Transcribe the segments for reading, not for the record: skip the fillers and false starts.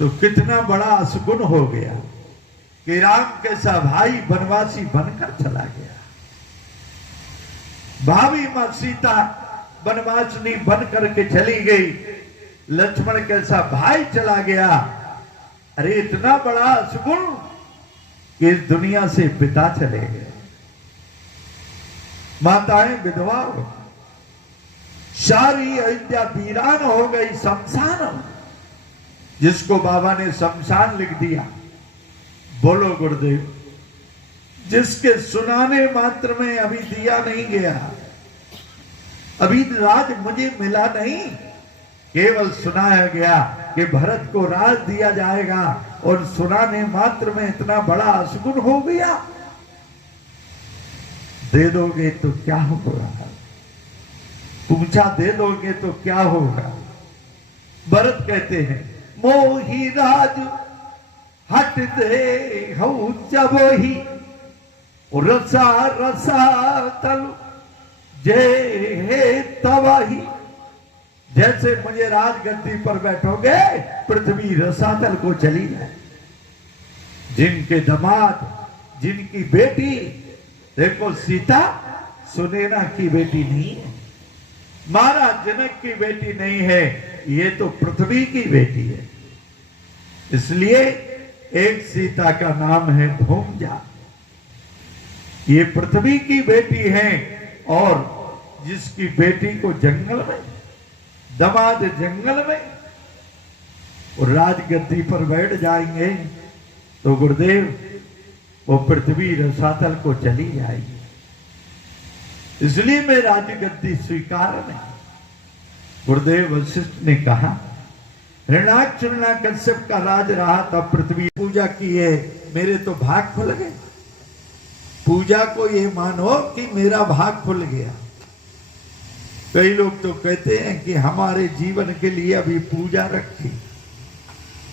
तो कितना बड़ा असगुन हो गया कि राम कैसा भाई वनवासी बनकर चला गया। भाभी मां सीता वनवासिनी बनकर के चली गई, लक्ष्मण कैसा भाई चला गया। अरे इतना बड़ा असगुन कि इस दुनिया से पिता चले गए, माताएं विधवा हो, सारी अयोध्या वीरान हो गई, शमशान, जिसको बाबा ने शमशान लिख दिया। बोलो गुरुदेव, जिसके सुनाने मात्र में अभी दिया नहीं गया, अभी राज मुझे मिला नहीं, केवल सुनाया गया कि भरत को राज दिया जाएगा और सुनाने मात्र में इतना बड़ा असगुन हो गया। दे दोगे तो क्या होगा, पूछा दे दोगे तो क्या होगा। भरत कहते हैं मोही राज हट दे हूं जब ही रसा रसा तल जय हे तबाही। जैसे मुझे राजगद्दी पर बैठोगे पृथ्वी रसातल को चली जाए। जिनके दामाद, जिनकी बेटी, देखो सीता सुनैना की बेटी नहीं है, महाराज जनक की बेटी नहीं है, ये तो पृथ्वी की बेटी है। इसलिए एक सीता का नाम है भूमजा, ये पृथ्वी की बेटी है। और जिसकी बेटी को जंगल में, दामाद जंगल में और राजगद्दी पर बैठ जाएंगे तो गुरुदेव वो पृथ्वी रसातल को चली जाएगी। इसलिए मैं राजगद्दी स्वीकार नहीं। गुरुदेव वशिष्ठ ने कहा हिरण्याकश्यप का राज रहा तब पृथ्वी पूजा की है, मेरे तो भाग खुल गए। पूजा को ये मानो कि मेरा भाग खुल गया। कई लोग तो कहते हैं कि हमारे जीवन के लिए अभी पूजा रखी,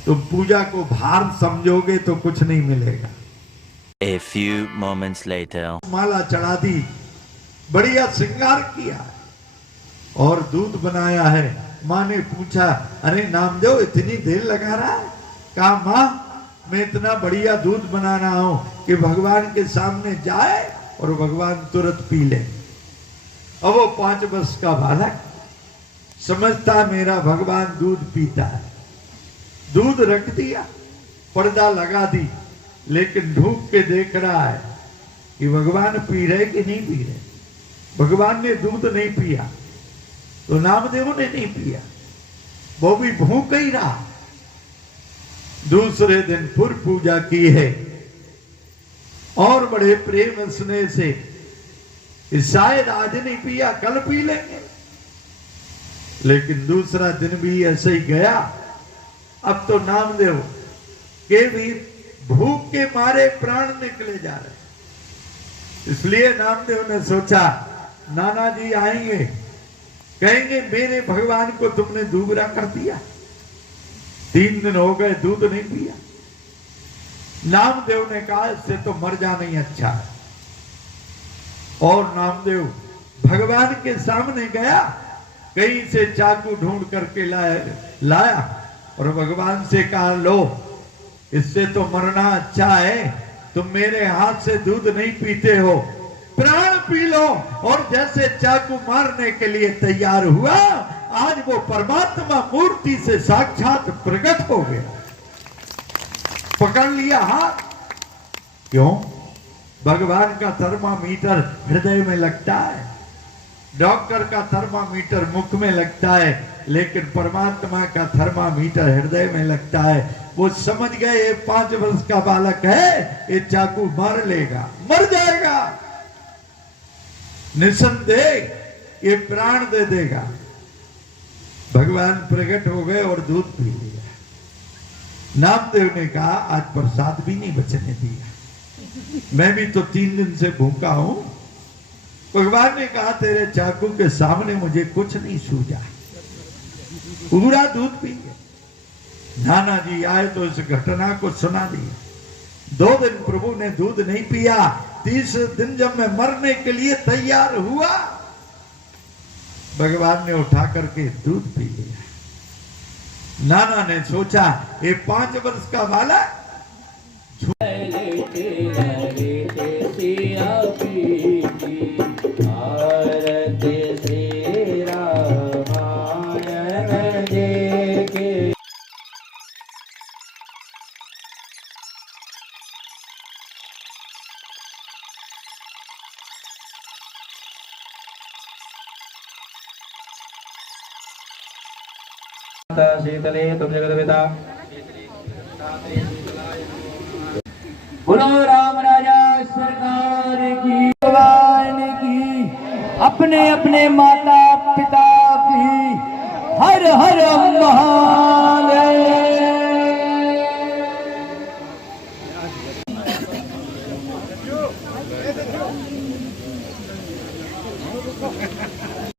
तो पूजा को भार समझोगे तो कुछ नहीं मिलेगा। A few moments later. माला चढ़ा दी, बढ़िया श्रृंगार किया और दूध बनाया है। माँ ने पूछा अरे नामदेव इतनी देर लगा रहा है? कहा माँ मैं इतना बढ़िया दूध बना रहा हूं कि भगवान के सामने जाए और भगवान तुरंत पी ले। अब वो 5 वर्ष का बालक समझता मेरा भगवान दूध पीता है, दूध रख दिया, पर्दा लगा दी, लेकिन ढूंढ के देख रहा है कि भगवान पी रहे कि नहीं पी रहे। भगवान ने दूध नहीं पिया तो नामदेव ने नहीं पिया, वो भी भूख ही रहा। दूसरे दिन फिर पूजा की है और बड़े प्रेम स्नेह से, शायद आज नहीं पिया कल पी लेंगे। लेकिन दूसरा दिन भी ऐसे ही गया। अब तो नामदेव के भी भूख के मारे प्राण निकले जा रहे। इसलिए नामदेव ने सोचा नाना जी आएंगे, कहेंगे मेरे भगवान को तुमने दूबरा कर दिया, 3 दिन हो गए दूध नहीं पिया। नामदेव ने कहा इससे तो मर जाना ही अच्छा है। और नामदेव भगवान के सामने गया, कहीं से चाकू ढूंढ करके लाया और भगवान से कहा लो इससे तो मरना अच्छा है, तुम मेरे हाथ से दूध नहीं पीते हो, प्राण पी लो। और जैसे चाकू मारने के लिए तैयार हुआ, आज वो परमात्मा मूर्ति से साक्षात प्रकट हो गया, पकड़ लिया हाथ। क्यों? भगवान का थर्मामीटर हृदय में लगता है, डॉक्टर का थर्मामीटर मुख में लगता है, लेकिन परमात्मा का थर्मामीटर हृदय में लगता है। वो समझ गए ये 5 वर्ष का बालक है, ये चाकू मार लेगा, मर जाएगा, निसंदेह ये प्राण दे देगा। भगवान प्रकट हो गए और दूध पी लिया। नामदेव ने कहा आज प्रसाद भी नहीं बचने दिया, मैं भी तो 3 दिन से भूखा हूं, भगवान ने कहा तेरे चाकू के सामने मुझे कुछ नहीं सूझा, पूरा दूध पी गए। नाना जी आए तो इस घटना को सुना दिया। 2 दिन प्रभु ने दूध नहीं पिया। 30 दिन जब मैं मरने के लिए तैयार हुआ, भगवान ने उठा करके दूध पी लिया। नाना ने सोचा ये 5 वर्ष का वाला शीतले तुम जगत पिता। बोलो राम राजा सरकार की, भगवान की, अपने अपने माता पिता की हर हर महादेव।